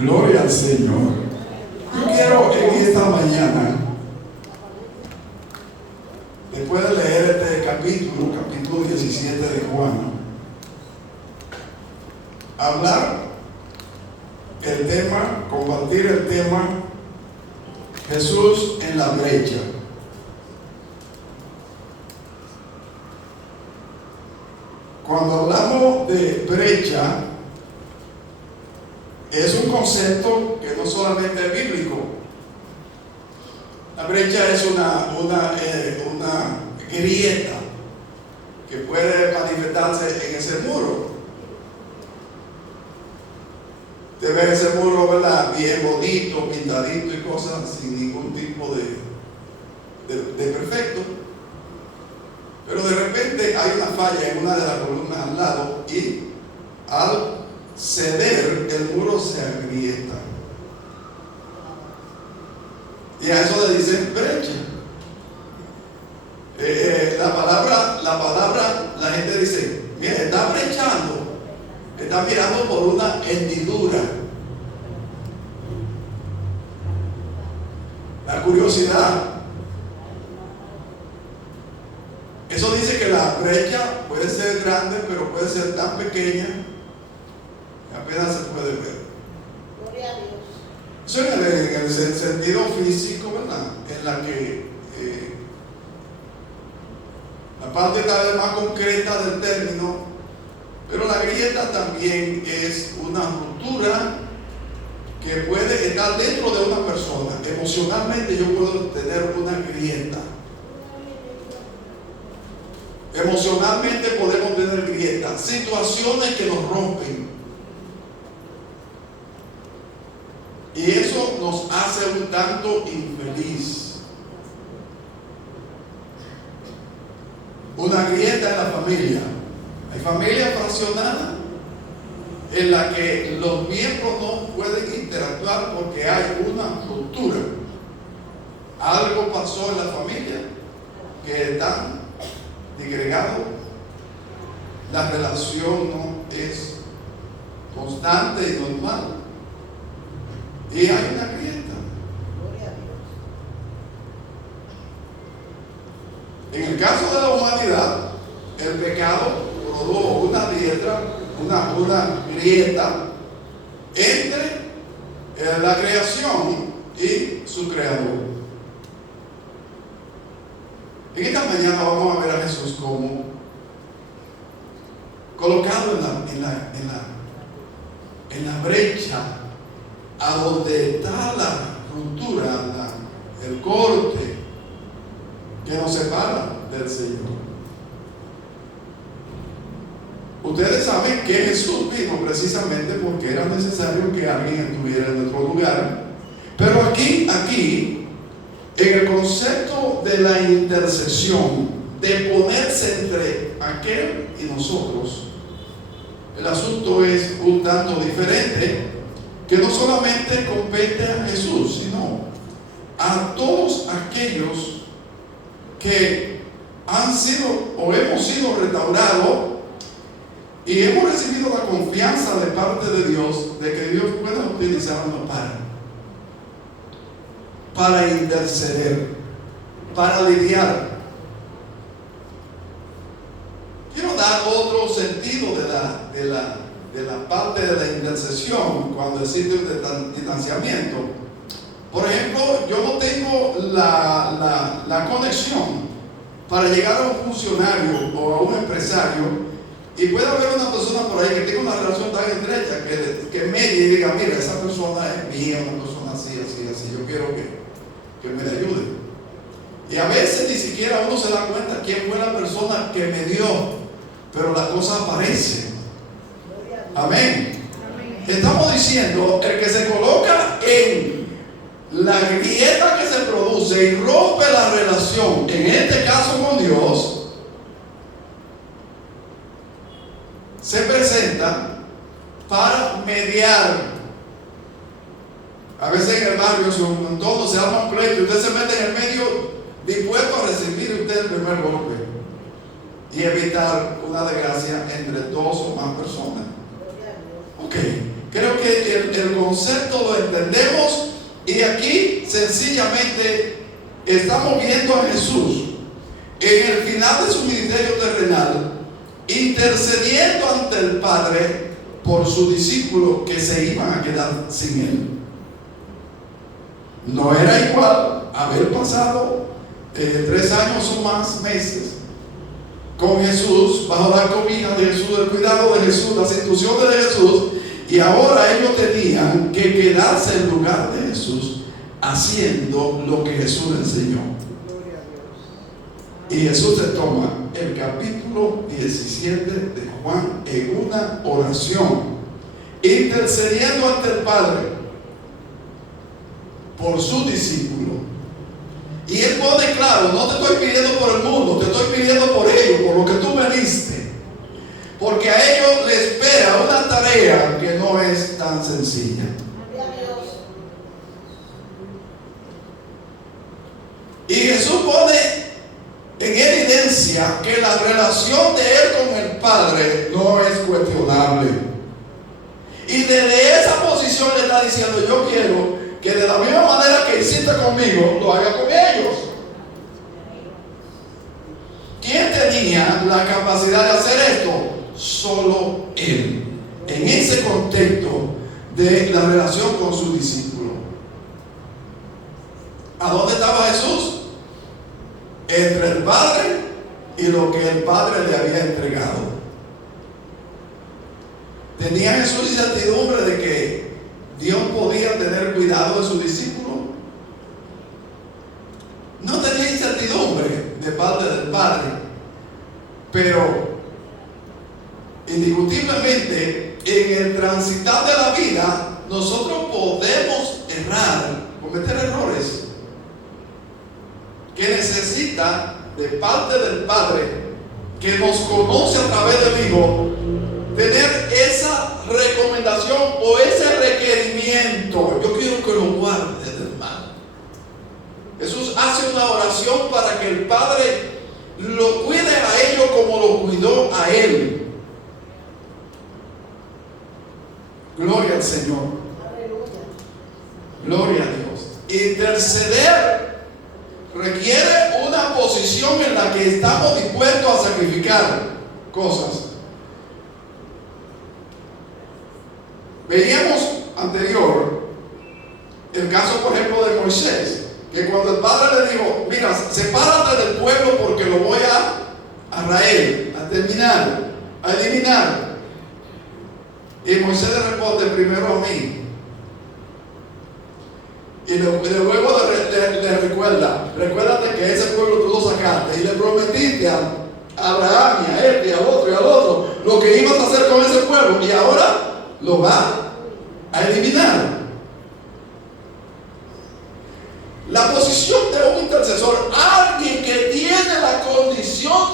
Gloria al Señor. Yo quiero en esta mañana, después de leer este capítulo 17 de Juan, compartir el tema Jesús en la brecha. Cuando hablamos de brecha, es un concepto que no solamente es bíblico. La brecha es una grieta que puede manifestarse en ese muro. Te ves ese muro, ¿verdad?, bien bonito, pintadito y cosas, sin ningún tipo de perfecto. Pero de repente hay una falla en una de las columnas al lado y al ceder el muro se agrieta. Y a eso le dicen brecha. La gente dice, mira, está brechando, está mirando por una hendidura. La curiosidad. Eso dice que la brecha puede ser grande, pero puede ser tan pequeña que apenas se puede ver. Gloria a Dios. Eso en el sentido físico, ¿verdad? En la que la parte tal vez más concreta del término, pero la grieta también es una ruptura que puede estar dentro de una persona. Emocionalmente yo puedo tener una grieta. Emocionalmente podemos tener grietas, situaciones que nos rompen. Y eso nos hace un tanto infeliz. Una grieta en la familia. Hay familias fraccionadas en las que los miembros no pueden interactuar porque hay una ruptura. Algo pasó en la familia que están digregados. La relación no es constante y normal. Y hay una grieta. Gloria a Dios. En el caso de la humanidad, el pecado produjo una grieta entre la creación y su creador. En esta mañana vamos a ver a Jesús como colocado en la brecha, a donde está la ruptura, el corte que nos separa del Señor. Ustedes saben que Jesús vino precisamente porque era necesario que alguien estuviera en nuestro lugar. Pero aquí, en el concepto de la intercesión, de ponerse entre aquel y nosotros, el asunto es un tanto diferente, que no solamente compete a Jesús, sino a todos aquellos que han sido o hemos sido restaurados y hemos recibido la confianza de parte de Dios de que Dios pueda utilizarnos para interceder, para lidiar. Quiero dar otro sentido de la parte de la intercesión cuando existe un distanciamiento. Por ejemplo, yo no tengo la conexión para llegar a un funcionario o a un empresario, y puede haber una persona por ahí que tenga una relación tan estrecha que medie y diga, mira, esa persona es mía, una persona así, yo quiero que me le ayude. Y a veces ni siquiera uno se da cuenta quién fue la persona que me dio, pero la cosa aparece. Amén. Estamos diciendo, el que se coloca en la grieta que se produce y rompe la relación, en este caso con Dios, se presenta para mediar. A veces en el barrio, en todo se arma un pleito y usted se mete en el medio dispuesto a recibir usted el primer golpe y evitar una desgracia entre dos o más personas. Ok, creo que el concepto lo entendemos, y aquí sencillamente estamos viendo a Jesús en el final de su ministerio terrenal intercediendo ante el Padre por sus discípulos que se iban a quedar sin él. No era igual haber pasado 3 años o más meses con Jesús, bajo la cobija de Jesús, el cuidado de Jesús, las instrucciones de Jesús, y ahora ellos tenían que quedarse en lugar de Jesús haciendo lo que Jesús les enseñó. Y Jesús se toma el capítulo 17 de Juan en una oración, intercediendo ante el Padre por sus discípulos. Y Él pone claro: no te estoy pidiendo por el mundo, te estoy pidiendo por ellos, por lo que tú me diste. Porque a ellos les espera una tarea que no es tan sencilla. Y Jesús pone en evidencia que la relación de Él con el Padre no es cuestionable. Y desde esa posición le está diciendo: yo quiero que de la misma manera que hiciste conmigo, lo haga con ellos. ¿Quién tenía la capacidad de hacer esto? Solo Él, en ese contexto de la relación con sus discípulos. ¿A dónde estaba Jesús? Entre el Padre y lo que el Padre le había entregado. ¿Tenía Jesús incertidumbre de que Dios podía tener cuidado de sus discípulos? No tenía incertidumbre de parte del Padre, pero indiscutiblemente en el transitar de la vida nosotros podemos errar, cometer errores, que necesita de parte del Padre, que nos conoce a través del Hijo, tener esa recomendación o ese requerimiento. Yo quiero que lo guardes, hermano. Jesús hace una oración para que el Padre lo cuide a ellos como lo cuidó a Él. Gloria al Señor. Gloria a Dios. Interceder requiere una posición en la que estamos dispuestos a sacrificar cosas. Veíamos anterior el caso, por ejemplo, de Moisés, que cuando el Padre le dijo: mira, sepárate del pueblo porque lo voy a raer, a terminar, a eliminar. Y Moisés le responde: primero a mí. Y luego le recuérdate que ese pueblo tú lo sacaste y le prometiste a Abraham y a este y al otro y al otro lo que ibas a hacer con ese pueblo, y ahora lo va a eliminar. La posición de un intercesor, alguien que tiene la condición,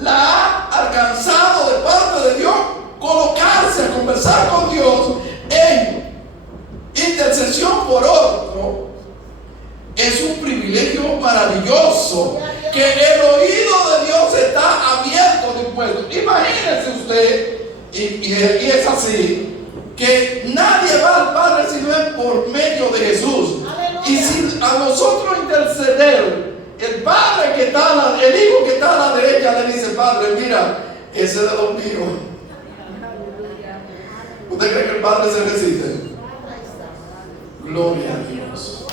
la ha alcanzado de parte de Dios, colocarse a conversar con Dios en intercesión por otro, es un privilegio maravilloso, que el oído de Dios está abierto, dispuesto. Imagínese usted, y es así, que nadie va al Padre si no es por medio de Jesús. Y si a nosotros interceder, el Padre que está el Hijo que está a la derecha le dice: Padre, mira, ese es de los míos. ¿Usted cree que el Padre se resiste? Gloria a Dios.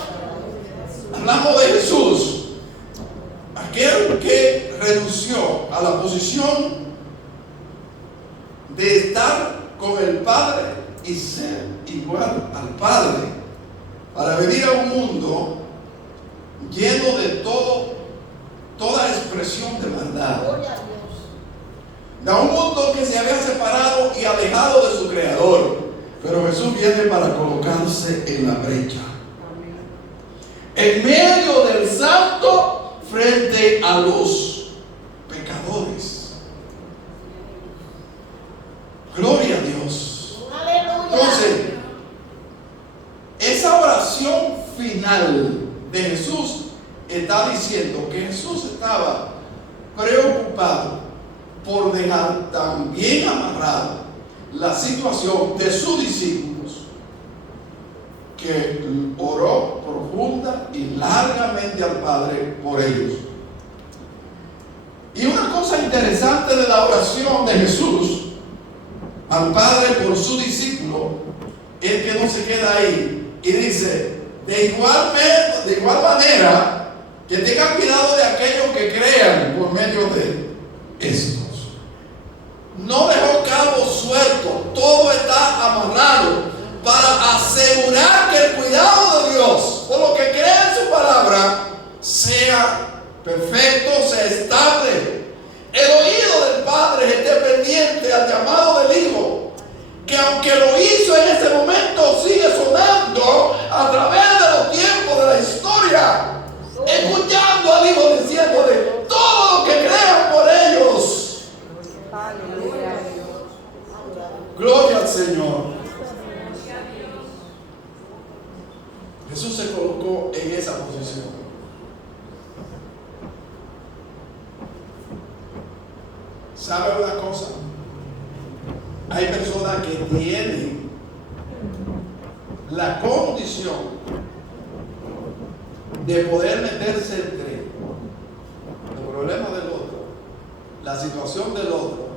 Hablamos de Jesús, aquel que renunció a la posición de estar con el Padre y ser igual al Padre, para venir a un mundo lleno de toda expresión de maldad, a un mundo que se había separado y alejado de su Creador. Pero Jesús viene para colocarse en la brecha, en medio del santo, frente a los pecadores. Gloria a Dios. Entonces, esa oración final de Jesús está diciendo que Jesús estaba preocupado por dejar tan bien amarrada la situación de sus discípulos, que oró profunda y largamente al Padre por ellos. Y una cosa interesante de la oración de Jesús al Padre por su discípulo es que no se queda ahí y dice, de igual manera, que tengan cuidado de aquellos que crean por medio de estos. No dejó cabo suelto, todo está amarrado para asegurar que el cuidado de Dios, por lo que cree en su palabra, sea perfecto, sea estable. El oído del Padre esté pendiente al llamado del Hijo, que aunque lo hizo en ese momento, sigue sonando a través de los tiempos de la historia, escuchando al Hijo diciéndole todo lo que crean por ellos. Gloria al Señor. Jesús se colocó en esa posición. ¿Sabe una cosa? Hay personas que tienen la condición de poder meterse entre el problema del otro, la situación del otro,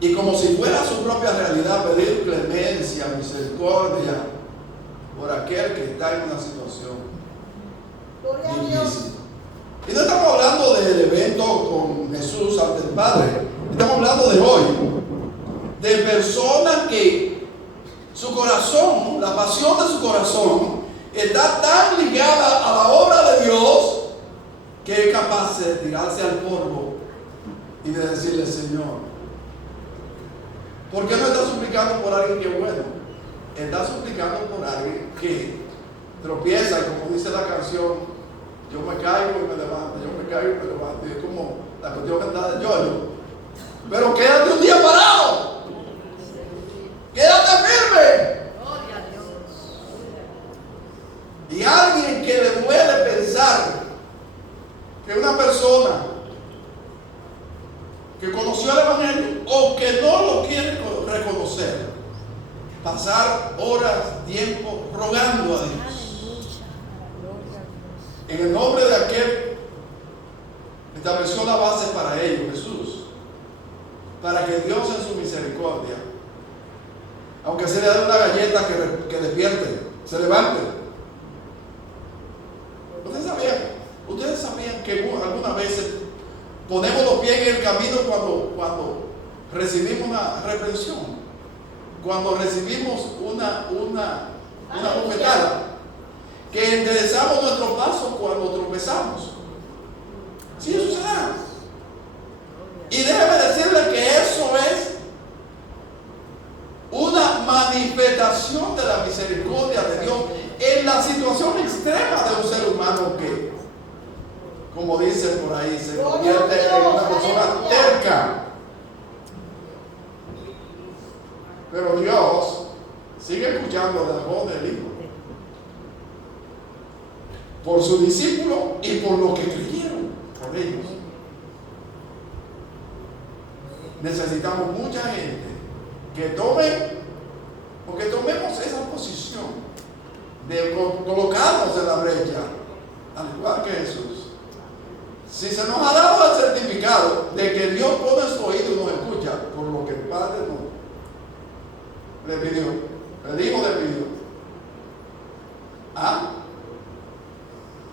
y como si fuera su propia realidad pedir clemencia, misericordia por aquel que está en una situación difícil. Y no estamos hablando del evento con Jesús ante el Padre, estamos hablando de hoy, de personas que su corazón, la pasión de su corazón, está tan ligada a la obra de Dios que es capaz de tirarse al polvo y de decirle: Señor, ¿por qué no está suplicando por alguien que es bueno? Está suplicando por alguien que tropieza, y como dice la canción, yo me caigo y me levanto, yo me caigo y me levanto. Y es como la cuestión que está de yo. Pero quédate un día parado. Quédate firme. Y alguien que le duele pensar que una persona que conoció el Evangelio o que no lo quiere reconocer, pasar horas, tiempo rogando a Dios en el nombre de aquel que estableció la base para ello, Jesús, para que Dios en su misericordia, aunque se le dé una galleta que despierte, se levante. Ustedes sabían que algunas veces ponemos los pies en el camino cuando recibimos una reprensión, cuando recibimos una bofetada, que enderezamos nuestro paso cuando tropezamos. Sí, eso se da. Y déjeme decirle que eso es una manifestación de la misericordia de Dios en la situación extrema de un ser humano que, como dicen por ahí, se convierte en una persona terca. Pero Dios sigue escuchando la voz del Hijo por su discípulo y por lo que creyeron por ellos. Necesitamos mucha gente que tomemos esa posición de colocarnos en la brecha, al igual que Jesús. Si se nos ha dado el certificado de que Dios pone su oído y nos escucha por lo que el Padre le pidió, el Hijo le pidió,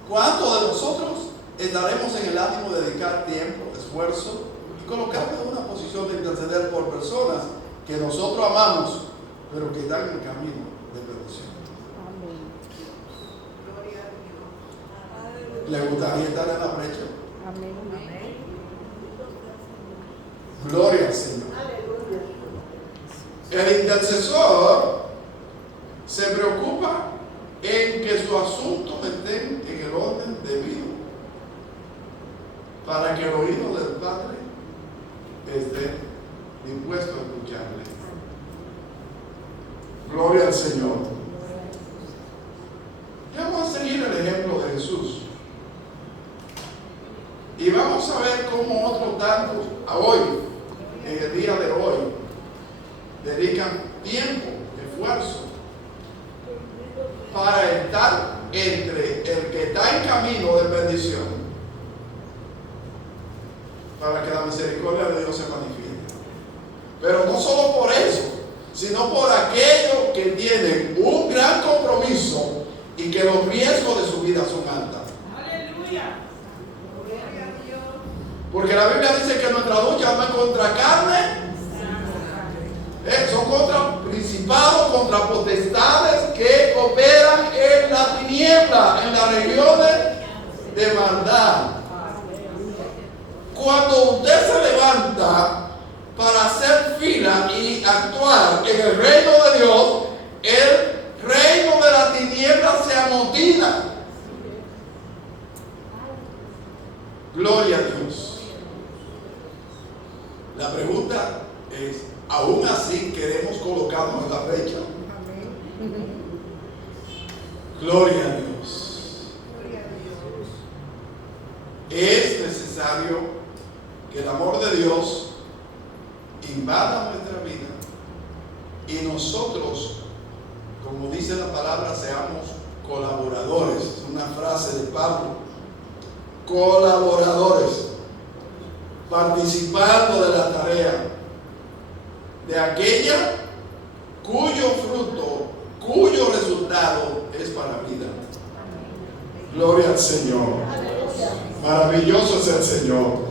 ¿cuántos de nosotros estaremos en el ánimo de dedicar tiempo, esfuerzo y colocarnos en una posición de interceder por personas que nosotros amamos, pero que están en el camino de perdición? ¿Le gustaría estar en la brecha? Amén. Gloria al Señor. El intercesor se preocupa en que su asunto esté en el orden debido, para que el oído del Padre esté dispuesto a escucharle. Gloria al Señor. Y vamos a seguir el ejemplo de Jesús. Y vamos a ver cómo otros tantos, hoy, en el día de hoy, dedican tiempo, esfuerzo para estar entre el que está en camino de bendición, para que la misericordia de Dios se manifieste. Pero no solo por eso, sino por aquellos que tienen un gran compromiso y que los riesgos de su vida son altos. Aleluya. Porque la Biblia dice que nuestra lucha no es contra carne, son contra principados, contra potestades que operan en la tiniebla, en las regiones de maldad. Cuando usted se levanta para hacer fila y actuar en el reino de Dios, el reino de la tiniebla se amotina. Gloria a Dios. La pregunta es, ¿aún así queremos colocarnos en la brecha? Gloria a Dios. Es necesario que el amor de Dios invada nuestra vida y nosotros, como dice la palabra, seamos colaboradores. Es una frase de Pablo. Colaboradores, participando de la tarea de aquella cuyo fruto, cuyo resultado es para vida. Gloria al Señor. Maravilloso es el Señor.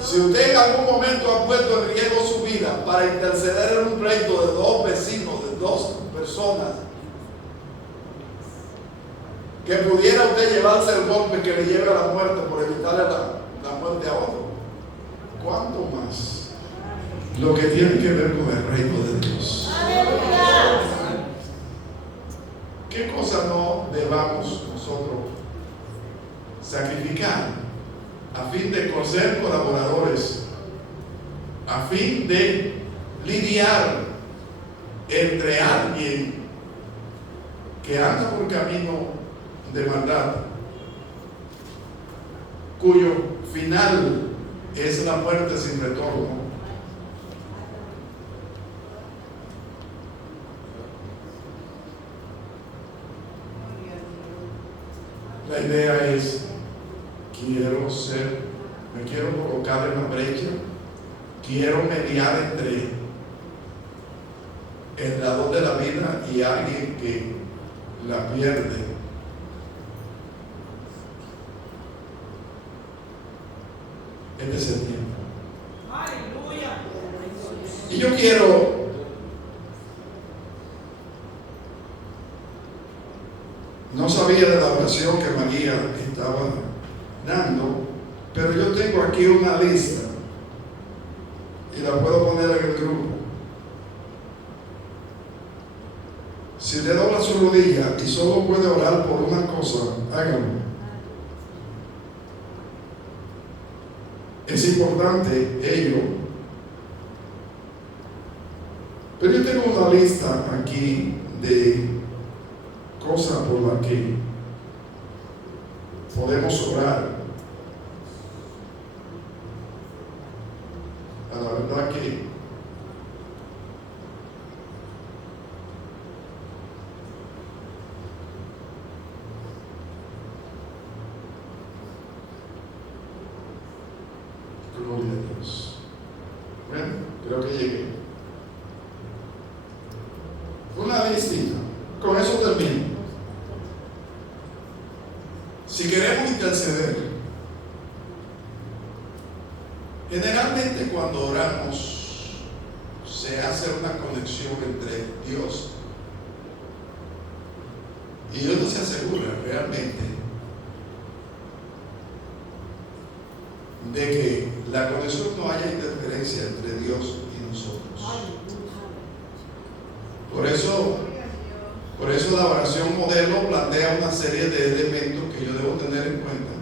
Si usted en algún momento ha puesto en riesgo su vida para interceder en un pleito de dos vecinos, de dos personas, que pudiera usted llevarse el golpe que le lleve a la muerte por evitarle la muerte a otro, ¿cuánto más lo que tiene que ver con el reino de Dios? ¿Qué cosa no debamos nosotros sacrificar a fin de ser colaboradores, a fin de lidiar entre alguien que anda por camino de maldad, cuyo final es la muerte sin retorno? La idea es, me quiero colocar en la brecha, quiero mediar entre el dador de la vida y alguien que la pierde. Este es el tiempo. Aleluya. Y yo quiero no sabía de la oración que María estaba dando, pero yo tengo aquí una lista y la puedo poner en el grupo. Si le dobla su rodilla y solo puede orar por una cosa, háganlo. Es importante ello. Pero yo tengo una lista aquí de cosas por las que podemos orar. A la verdad que gloria a Dios. Bueno, creo que llegué. Una listita. Con eso termino. Si queremos interceder, generalmente cuando oramos se hace una conexión entre Dios y Dios no se asegura realmente de que la conexión no haya interferencia entre Dios y nosotros. Por eso la oración modelo plantea una serie de elementos que yo debo tener en cuenta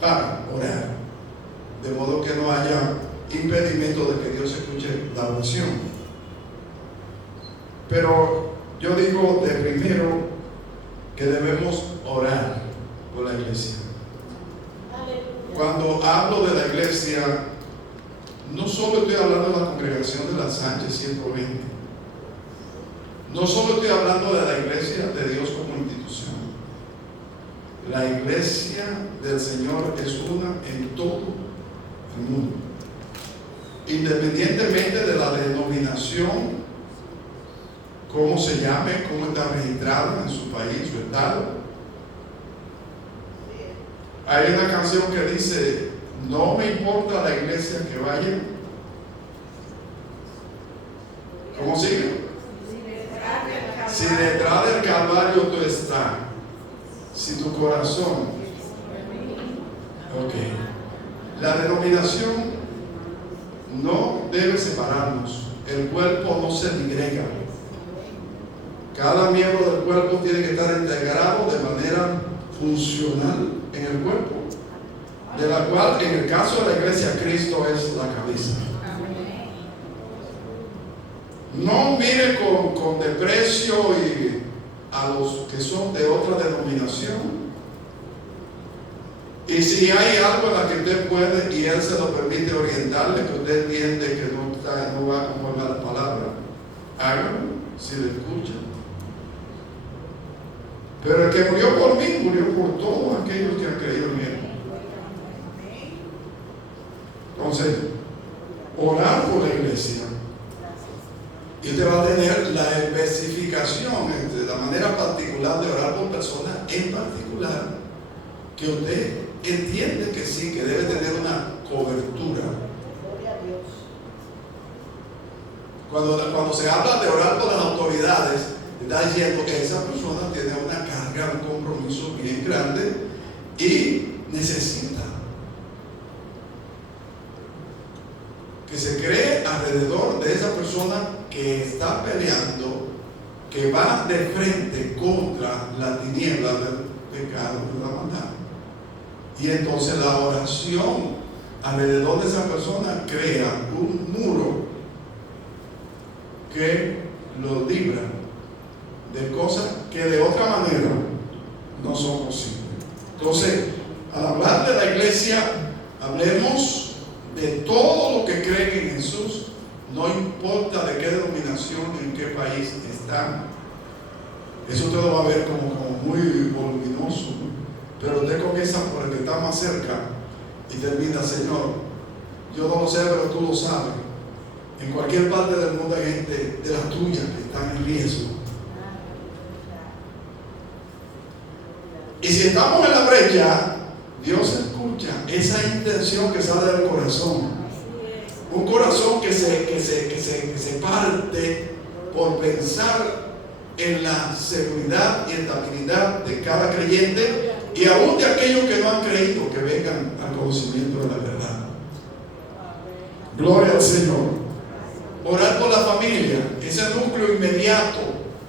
para orar, de modo que no haya impedimento de que Dios escuche la oración. Pero yo digo de primero que debemos orar por la iglesia. Cuando hablo de la iglesia, no solo estoy hablando de la congregación de la Sánchez 120. No solo estoy hablando de la iglesia de Dios como institución. La iglesia del Señor es una en todo el mundo. Independientemente de la denominación, cómo se llame, cómo está registrada en su país, su estado. Hay una canción que dice: no me importa la iglesia que vaya. ¿Cómo sigue? Si detrás del Calvario tú estás, si tu corazón. Ok. La denominación no debe separarnos. El cuerpo no se digrega. Cada miembro del cuerpo tiene que estar integrado de manera funcional en el cuerpo, de la cual en el caso de la iglesia Cristo es la cabeza. No mire con desprecio a los que son de otra denominación. Y si hay algo en la que usted puede y Él se lo permite orientarle, que usted entiende que no va conforme a la palabra, hágalo si le escucha. Pero el que murió por mí, murió por todos aquellos que han creído en Él. Entonces, orar por la iglesia. Y usted va a tener la especificación, de la manera particular de orar por personas en particular, que usted entiende que sí, que debe tener una cobertura. Cuando se habla de orar por las autoridades, está diciendo que esa persona tiene una carga, un compromiso bien grande y necesita que se cree alrededor de esa persona que está peleando, que va de frente contra la tiniebla del pecado de la maldad. Y entonces la oración alrededor de esa persona crea un muro que lo libra de cosas que de otra manera no son posibles. Entonces, al hablar de la iglesia, hablemos de todo lo que creen en Jesús, no importa de qué denominación, en qué país están. Eso usted lo va a ver como muy voluminoso, ¿no? Pero usted comienza por el que está más cerca y termina: Señor, yo no lo sé, pero tú lo sabes. En cualquier parte del mundo hay gente de la tuya que están en riesgo. Y si estamos en la brecha, Dios escucha esa intención que sale del corazón. Un corazón que se parte por pensar en la seguridad y estabilidad de cada creyente y aún de aquellos que no han creído, que vengan al conocimiento de la verdad. Gloria al Señor. Orar por la familia, ese núcleo inmediato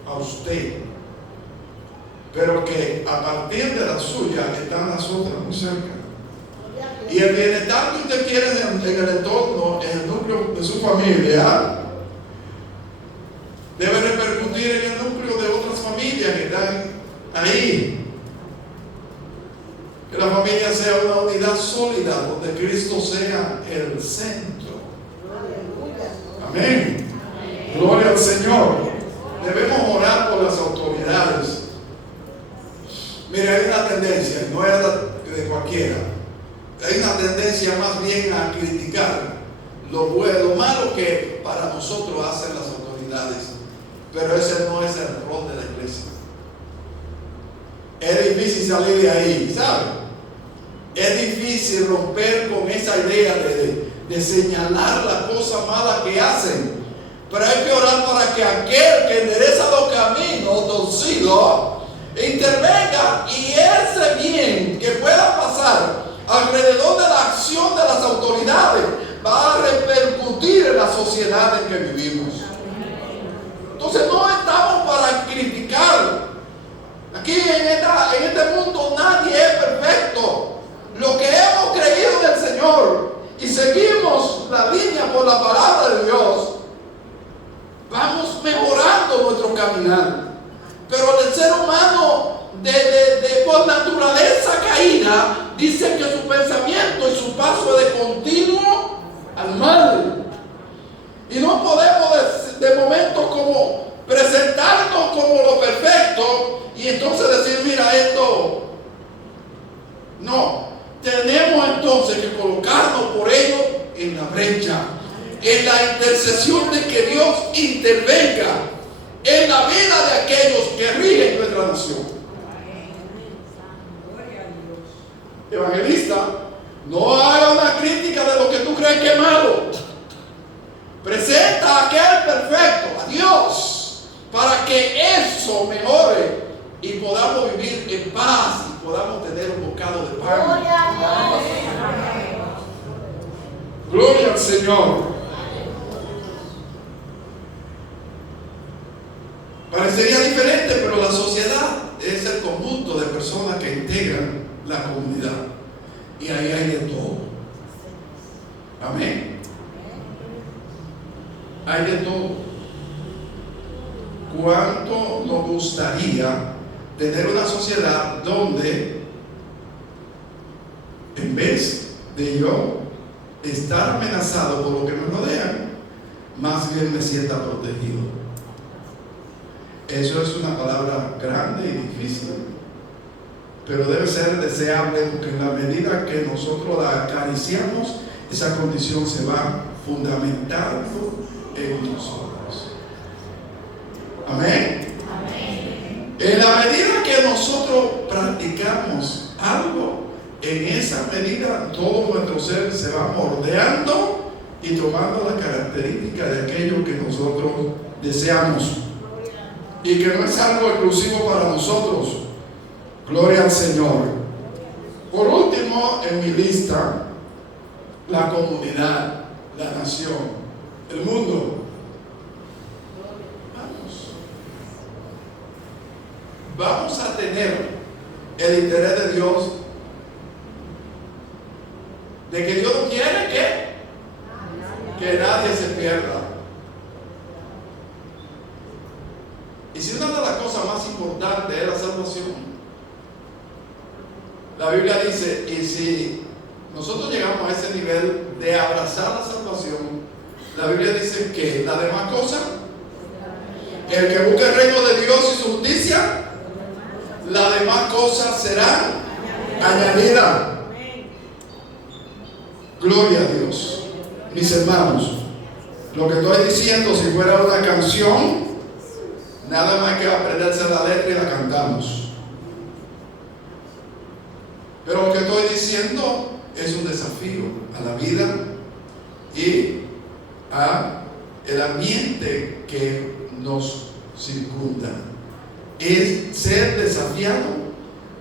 a usted, pero que a partir de la suya están las otras muy cerca. Y el bienestar que usted quiere en el entorno, en el núcleo de su familia, debe repercutir en el núcleo de otras familias que están ahí. Que la familia sea una unidad sólida, donde Cristo sea el centro. Amén. Gloria al Señor. Debemos orar por las autoridades. Mire, hay una tendencia, no es de cualquiera. Hay una tendencia más bien a criticar lo malo que para nosotros hacen las autoridades. Pero ese no es el rol de la iglesia. Es difícil salir de ahí, ¿sabe? Es difícil romper con esa idea de señalar las cosas malas que hacen. Pero hay que orar para que aquel que endereza los caminos torcidos intervenga y ese bien que pueda pasar alrededor de la acción de las autoridades va a repercutir en la sociedad en que vivimos. Entonces no estamos para criticar. Aquí en este mundo nadie es perfecto. Lo que hemos creído en el Señor y seguimos la línea por la palabra de Dios, vamos mejorando nuestro caminar. Pero el ser humano por naturaleza caída dice que su pensamiento y su paso es de continuo al mal. Y no podemos de momento como presentar de que Dios intervenga en la vida de aquellos que rigen nuestra nación. Evangelista, no haga una crítica de lo que tú crees que es malo. Presenta a aquel perfecto, a Dios, para que eso mejore y podamos vivir en paz y podamos tener un bocado de pan. Gloria a Dios. Gloria al Señor. Parecería diferente, pero la sociedad es el conjunto de personas que integran la comunidad. Y ahí hay de todo. Amén. Hay de todo. ¿Cuánto nos gustaría tener una sociedad donde, en vez de yo estar amenazado por lo que me rodean, más bien me sienta protegido? Eso es una palabra grande y difícil, pero debe ser deseable, porque en la medida que nosotros la acariciamos, esa condición se va fundamentando en nosotros. Amén. Amén. En la medida que nosotros practicamos algo, en esa medida todo nuestro ser se va moldeando y tomando las características de aquello que nosotros deseamos, y que no es algo exclusivo para nosotros. Gloria al Señor. Por último, en mi lista, la comunidad, la nación, el mundo. Vamos a tener el interés de Dios, de que Dios no quiere que nadie se pierda. Y si una de las cosas más importantes es la salvación, la Biblia dice, y si nosotros llegamos a ese nivel de abrazar la salvación, la Biblia dice que las demás cosas, el que busque el reino de Dios y su justicia, las demás cosas serán añadidas. Gloria a Dios. Mis hermanos, lo que estoy diciendo, si fuera una canción, nada más que aprenderse la letra y la cantamos. Pero lo que estoy diciendo es un desafío a la vida y a el ambiente que nos circunda. Es ser desafiado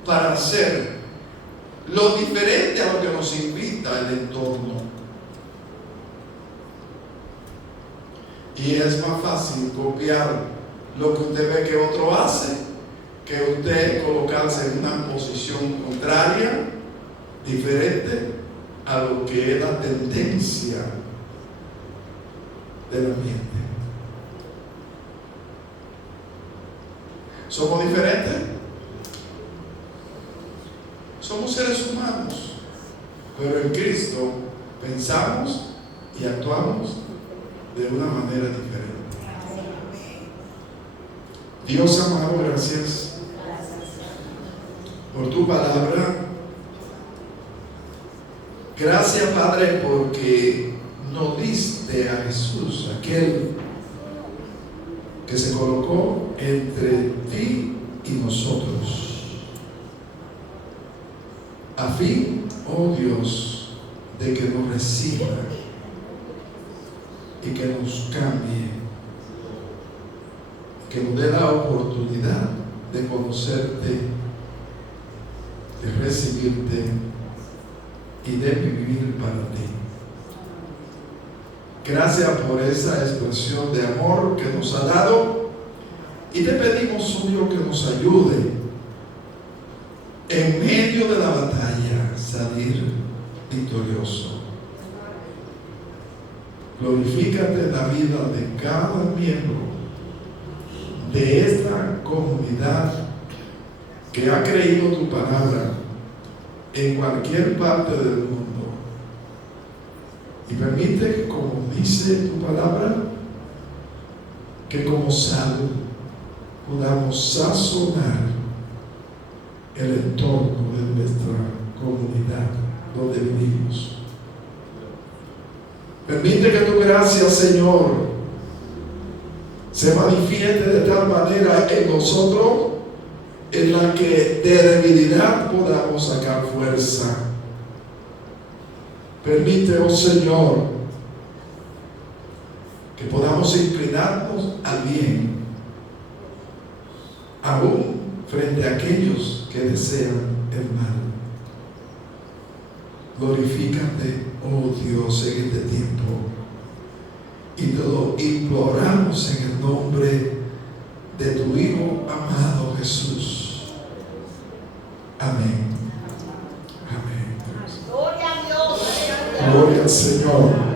para hacer lo diferente a lo que nos invita el entorno. Y es más fácil copiar lo que usted ve que otro hace, que usted colocarse en una posición contraria, diferente a lo que es la tendencia del ambiente. ¿Somos diferentes? Somos seres humanos, pero en Cristo pensamos y actuamos de una manera diferente. Dios amado, gracias por tu palabra. Gracias, Padre, porque nos diste a Jesús, aquel que se colocó entre ti y nosotros, a fin, oh Dios, de que nos reciba y que nos cambie, que nos dé la oportunidad de conocerte, de recibirte y de vivir para ti. Gracias por esa expresión de amor que nos ha dado, y te pedimos, Señor, que nos ayude en medio de la batalla salir victorioso. Glorifícate en la vida de cada miembro de esta comunidad que ha creído tu palabra en cualquier parte del mundo. Y permite que, como dice tu palabra, que como sal podamos sazonar el entorno de nuestra comunidad donde vivimos. Permite que tu gracia, Señor, se manifieste de tal manera en nosotros en la que de debilidad podamos sacar fuerza. Permite, oh Señor, que podamos inclinarnos al bien, aún frente a aquellos que desean el mal. Glorifícate, oh Dios, en este tiempo, y te lo imploramos en el nombre de tu Hijo amado Jesús. Amén. Amén. Gloria a Dios. Gloria al Señor.